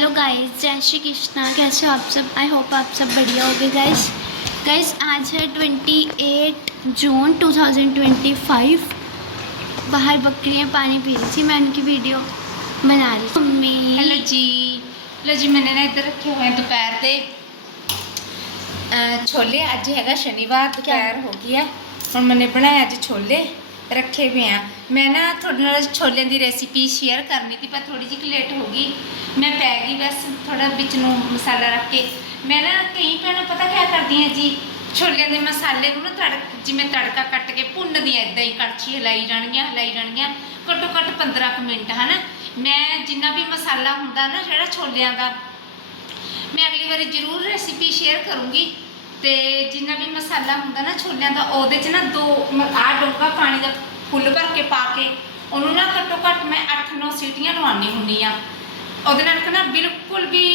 Hello guys जय श्री कृष्णा कैसे हो आप सब? आई होप आप सब बढ़िया हो गए गाइस गाइस आज है 28 जून 2025 बाहर बकरियाँ पानी पी रही थी मैं उनकी वीडियो बना रही हूँ मम्मी। हेलो जी हेलो जी मैंने ना इधर रखे हुए हैं दोपहर के छोले आज हैगा शनिवार दोपहर हो गया और मैंने बनाया आज छोले। ਰੱਖੇ ਹੋਏ ਆ। ਮੈਂ ਨਾ ਤੁਹਾਡੇ ਨਾਲ ਛੋਲਿਆਂ ਦੀ ਰੈਸਿਪੀ ਸ਼ੇਅਰ ਕਰਨੀ ਸੀ, ਪਰ ਥੋੜੀ ਜਿਹੀ ਲੇਟ ਹੋ ਗਈ। ਮੈਂ ਪੈ ਗਈ ਬਸ ਥੋੜਾ ਵਿੱਚ ਨੂੰ ਮਸਾਲਾ ਰੱਖ ਕੇ। ਮੈਂ ਨਾ ਕਈ ਭੈਣਾਂ, ਪਤਾ ਕਿਆ ਕਰਦੀਆਂ ਜੀ? ਛੋਲਿਆਂ ਦੇ ਮਸਾਲੇ ਨੂੰ ਨਾ ਤੜਕ, ਜਿਵੇਂ ਤੜਕਾ ਕੱਟ ਕੇ ਭੁੰਨਦੀਆਂ ਇਦਾਂ ਹੀ ਕੜਛੀ ਹਿਲਾਈ ਜਾਣਗੀਆਂ ਹਿਲਾਈ ਜਾਣਗੀਆਂ। ਘੱਟੋ ਘੱਟ 15 ਕੁ ਮਿੰਟ, ਹਨਾ? ਮੈਂ ਜਿੰਨਾ ਵੀ ਮਸਾਲਾ ਹੁੰਦਾ ਨਾ, ਜਿਹੜਾ ਛੋਲਿਆਂ ਦਾ, ਮੈਂ ਅਗਲੀ ਵਾਰੀ ਜ਼ਰੂਰ ਰੈਸਿਪੀ ਸ਼ੇਅਰ ਕਰੂੰਗੀ। ਤੇ ਜਿੰਨਾ ਵੀ ਮਸਾਲਾ ਹੁੰਦਾ ਨਾ ਛੋਲਿਆਂ ਦਾ ਉਹਦੇ 'ਚ ਨਾ ਦੋ ਆ ਡੋਂਗਾ ਪਾਣੀ ਦਾ ਫੁੱਲ ਭਰ ਕੇ ਪਾ ਕੇ ਉਹਨੂੰ ਨਾ ਘੱਟੋ ਘੱਟ ਮੈਂ 8-9 ਸੀਟੀਆਂ ਲਵਾਉਣੀ ਹੁੰਦੀ ਆ ਉਹਦੇ ਨਾਲ ਕਿ ਨਾ ਬਿਲਕੁਲ ਵੀ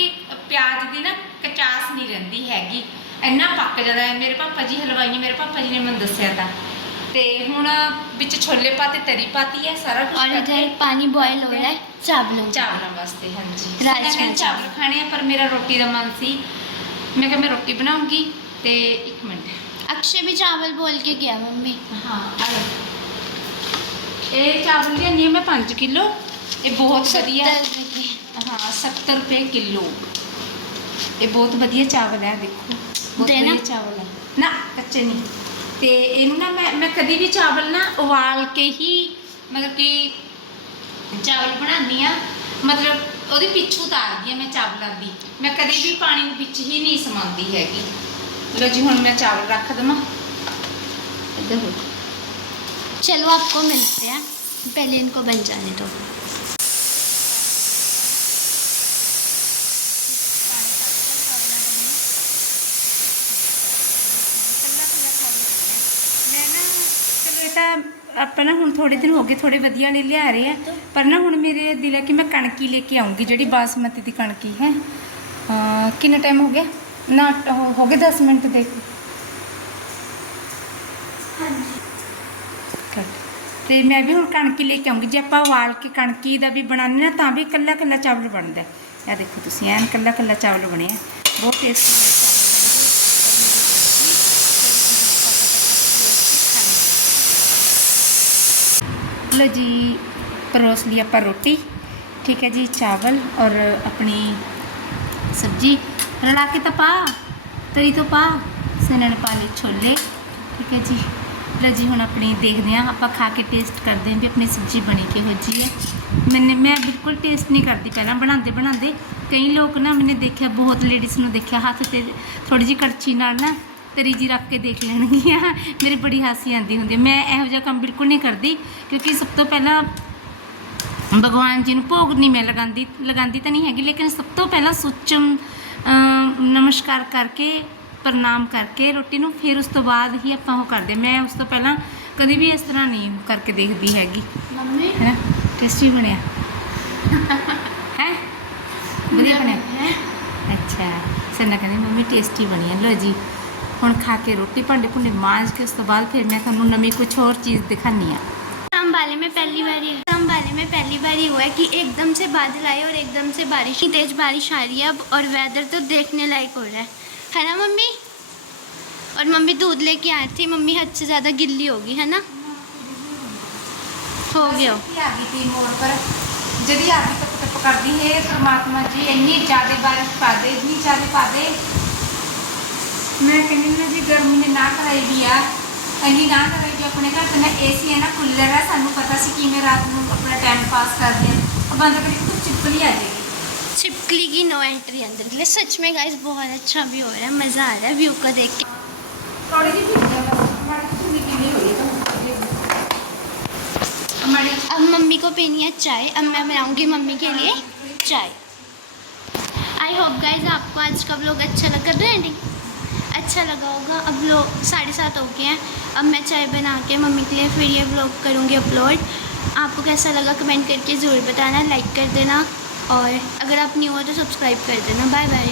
ਪਿਆਜ਼ ਦੀ ਨਾ ਕਚਾਸ ਨਹੀਂ ਰਹਿੰਦੀ ਹੈਗੀ ਇੰਨਾ ਪੱਕ ਜਾਂਦਾ ਹੈ ਮੇਰੇ ਪਾਪਾ ਜੀ ਹਲਵਾਈ ਮੇਰੇ ਪਾਪਾ ਜੀ ਨੇ ਮੈਨੂੰ ਦੱਸਿਆ ਤਾਂ ਤੇ ਹੁਣ ਵਿੱਚ ਛੋਲੇ ਪਾਤੇ ਤਰੀ ਪਾਤੀ ਹੈ ਸਾਰਾ ਕੁਝ और इधर पानी बॉयल हो रहा है चावलों का ਚਾਵਲਾਂ ਵਾਸਤੇ ਹਾਂਜੀ ਰਾਜਮਾ ਰਾਜਮਾ ਚਾਵਲ ਚਾਵਲ। ਖਾਣੇ ਆ ਪਰ ਮੇਰਾ ਰੋਟੀ ਦਾ ਮਨ ਸੀ ਮੈਂ ਕਿਹਾ ਮੈਂ ਰੋਟੀ ਬਣਾਉਂਗੀ ਤੇ ਇੱਕ ਮਿੰਟ। ਅਕਸ਼ੇ ਵੀ ਚਾਵਲ ਬੋਲ ਕੇ ਗਿਆ ਮੰਮੀ। ਹਾਂ ਇਹ ਚਾਵਲ ਲਿਆਂਦੀ ਹਾਂ ਮੈਂ 5 ਕਿਲੋ। ਇਹ ਬਹੁਤ ਵਧੀਆ। ਹਾਂ 70 ਰੁਪਏ ਕਿਲੋ। ਇਹ ਬਹੁਤ ਵਧੀਆ ਚਾਵਲ ਹੈ ਦੇਖੋ। ਬਹੁਤ ਵਧੀਆ ਚਾਵਲ ਹੈ ਨਾ ਕੱਚੇ ਨਹੀਂ। ਤੇ ਇਹਨੂੰ ਨਾ ਮੈਂ ਮੈਂ ਕਦੀ ਵੀ ਚਾਵਲ ਨਾ ਉਬਾਲ ਕੇ ਹੀ ਮਤਲਬ ਕਿ ਚਾਵਲ ਬਣਾਉਂਦੀ ਆ ਮਤਲਬ ਉਹਦੀ ਪਿੱਛੂ ਉਤਾਰਦੀ ਆ ਮੈਂ ਚਾਵਲਾਂ ਦੀ। ਮੈਂ ਕਦੀ ਵੀ ਪਾਣੀ ਵਿੱਚ ਹੀ ਨਹੀਂ ਸਮਾਉਂਦੀ ਹੈਗੀ। ਲੋ ਜੀ ਹੁਣ ਮੈਂ ਚਾਵਲ ਰੱਖ ਦਵਾਂ ਇੱਧਰ ਹੋ चलो आपको मिलते हैं पहले इनको बन जाने दो ਮੈਂ ਨਾ ਚਲੋ ਇਹ ਤਾਂ ਆਪਾਂ ਨਾ ਹੁਣ ਥੋੜੇ ਦਿਨ ਹੋ ਗਏ ਥੋੜੇ ਵਧੀਆ ਨਹੀਂ ਲਿਆ ਰਹੇ ਆ ਪਰ ਨਾ ਹੁਣ ਮੇਰੇ ਦਿਲ ਹੈ ਕਿ ਮੈਂ ਕਣਕੀ ਲੈ ਕੇ ਆਉਂਗੀ ਜਿਹੜੀ ਬਾਸਮਤੀ ਦੀ ਕਣਕੀ ਹੈ ਅਹ ਕਿੰਨਾ ਟਾਈਮ ਹੋ ਗਿਆ ਨਾ ਹੋ- ਹੋ ਗਏ 10 ਮਿੰਟ ਦੇਖ ਕੱਟ। ਤੇ ਮੈਂ ਵੀ ਹੁਣ ਕਣਕੀ ਲੈ ਕੇ ਆਉਂਗੀ। ਜੇ ਆਪਾਂ ਉਬਾਲ ਕੇ ਕਣਕੀ ਦਾ ਵੀ ਬਣਾਉਂਦੇ ਨਾ ਤਾਂ ਵੀ ਇਕੱਲਾ ਇਕੱਲਾ ਚਾਵਲ ਬਣਦਾ ਹੈ। ਇਹ ਦੇਖੋ ਤੁਸੀਂ ਐਨ ਇਕੱਲਾ ਇਕੱਲਾ ਚਾਵਲ ਬਣਿਆ ਬਹੁਤ ਟੇਸਟੀ ਲੋ ਜੀ ਪਰੋਸ ਲਈ ਆਪਾਂ ਰੋਟੀ। ਠੀਕ ਹੈ ਜੀ ਚਾਵਲ ਔਰ ਆਪਣੀ ਸਬਜੀ। ਰਲਾ ਕੇ ਤਾਂ ਪਾ, ਤਰੀ ਤੋਂ ਪਾ, ਸਨਣ ਪਾ ਲਈ ਛੋਲੇ। ਠੀਕ ਹੈ ਜੀ। ਲਓ ਜੀ, ਹੁਣ ਆਪਣੀ ਦੇਖਦੇ ਹਾਂ, ਆਪਾਂ ਖਾ ਕੇ ਟੇਸਟ ਕਰਦੇ ਹਾਂ ਵੀ ਆਪਣੀ ਸਬਜੀ ਬਣੀ ਕਿਹੋ ਜੀ ਹੈ। ਮੈਨੇ, ਮੈਂ ਬਿਲਕੁਲ ਟੇਸਟ ਨਹੀਂ ਕਰਦੀ ਪਹਿਲਾਂ ਬਣਾਉਂਦੇ ਬਣਾਉਂਦੇ। ਕਈ ਲੋਕ ਨਾ ਮੈਨੇ ਦੇਖਿਆ, ਬਹੁਤ ਲੇਡੀਜ਼ ਨੂੰ ਦੇਖਿਆ, ਹੱਥ ਤੇ ਥੋੜੀ ਜਿਹੀ ਕੜਛੀ ਨਾਲ ਨਾ ਤਰੀ ਜੀ ਰੱਖ ਕੇ ਦੇਖ ਲੈਣਗੀਆਂ। ਮੇਰੇ ਬੜੀ ਹਾਸੀ ਆਉਂਦੀ ਹੁੰਦੀ ਮੈਂ ਇਹੋ ਜਿਹਾ ਕੰਮ ਬਿਲਕੁਲ ਨਹੀਂ ਕਰਦੀ, ਕਿਉਂਕਿ ਸਭ ਤੋਂ ਪਹਿਲਾਂ ਭਗਵਾਨ ਜੀ ਨੂੰ ਭੋਗ ਨਹੀਂ ਮੈਂ ਲਗਾਉਂਦੀ ਲਗਾਉਂਦੀ ਤਾਂ ਨਹੀਂ ਹੈਗੀ, ਲੇਕਿਨ ਸਭ ਤੋਂ ਪਹਿਲਾਂ ਸੁੱਚਮ ਨਮਸਕਾਰ ਕਰਕੇ ਪ੍ਰਣਾਮ ਕਰਕੇ ਰੋਟੀ ਨੂੰ ਫਿਰ ਉਸ ਤੋਂ ਬਾਅਦ ਹੀ ਆਪਾਂ ਉਹ ਕਰਦੇ ਮੈਂ ਉਸ ਤੋਂ ਪਹਿਲਾਂ ਕਦੀ ਵੀ ਇਸ ਤਰ੍ਹਾਂ ਨਹੀਂ ਕਰਕੇ ਦੇਖਦੀ ਹੈਗੀ। ਮੰਮੀ? ਹੈ? ਟੇਸਟੀ ਬਣਿਆ। ਹੈ? ਵਧੀਆ ਬਣਿਆ? ਅੱਛਾ। ਸੰਨਾ ਕਹਿੰਦੀ ਮੰਮੀ ਟੇਸਟੀ ਬਣੀ ਲੋ ਜੀ ਹੁਣ ਖਾ ਕੇ ਰੋਟੀ ਭਾਂਡੇ ਭੁੰਡੇ ਮਾਂਜ ਕੇ ਉਸ ਤੋਂ ਬਾਅਦ ਫਿਰ ਮੈਂ ਤੁਹਾਨੂੰ ਨਵੀਂ ਕੁਝ ਹੋਰ ਚੀਜ਼ ਦਿਖਾਨੀ ਆ अम्बाले में पहली बार ही अम्बाले में पहली बार ही हुआ है कि एकदम से बादल आए और एकदम से बारिश इतनी तेज बारिश आ रही है अब और वेदर तो देखने लायक हो रहा है है ना मम्मी और मम्मी दूध लेके आई थी मम्मी हद से ज़्यादा गिल्ली होगी है ना हो गया हो। ਆ ਗਈ ਤੀ ਮੋੜ ਪਰ ਜਦੀ ਆ ਗਈ ਟਪ ਟਪ ਕਰਦੀ ਹੈ ਪ੍ਰਮਾਤਮਾ ਜੀ ਇੰਨੀ ਜ਼ਿਆਦਾ ਬਾਰਿਸ਼ ਪਾ ਦੇ ਇੰਨੀ ਜ਼ਿਆਦਾ ਪਾ ਦੇ ਮੈਂ ਕਹਿੰਦੀ ਨਾ ਜੀ ਗਰਮੀ ਨੇ ਨਾ ਕਰਾਈ ਵੀ ਆ ਇੰਨੀ ਨਾ ਕਰਾਈ ਵੀ ਆਪਣੇ ਘਰ ਤੇ ਨਾ ਏਸੀ ਹੈ ਨਾ ਕੂਲਰ ਹੈ ਸਾਨੂੰ ਪਤਾ ਸੀ ਕਿਵੇਂ ਰਾਤ ਨੂੰ ਆਪਣਾ ਟਾਈਮ ਪਾਸ ਕਰਦੇ ਆ ਉਹ ਬੰਦ ਕਰੀ ਕੁਝ ਚਿਪਕਲੀ ਆ ਜਾਏਗੀ छिपकली की नो एंट्री अंदर के लिए सच में गाइस बहुत अच्छा व्यू हो रहा है मज़ा आ रहा है व्यू को देख के ਥੋੜੀ ਜਿਹੀ ਭਿੱਜ ਜਾ ਬਸ ਮਾੜੀ ਜਿਹੀ ਭਿੱਜੀ ਕਿਵੇਂ ਹੋਈ ਤਾਂ ਮਾੜੀ अब मम्मी को पीनी है चाय अब मैं बनाऊंगी मम्मी के लिए चाय आई होप गाइज आपको आज का व्लॉग अच्छा लगा रेडी अच्छा लगा होगा। अब लोग साढ़े सात हो गए हैं। अब मैं चाय बना के मम्मी के लिए फिर ये ब्लॉग करूँगी अपलोड आपको कैसा लगा कमेंट करके ज़रूर बताना लाइक कर देना। और अगर आप न्यू हो तो सब्सक्राइब कर देना। Bye bye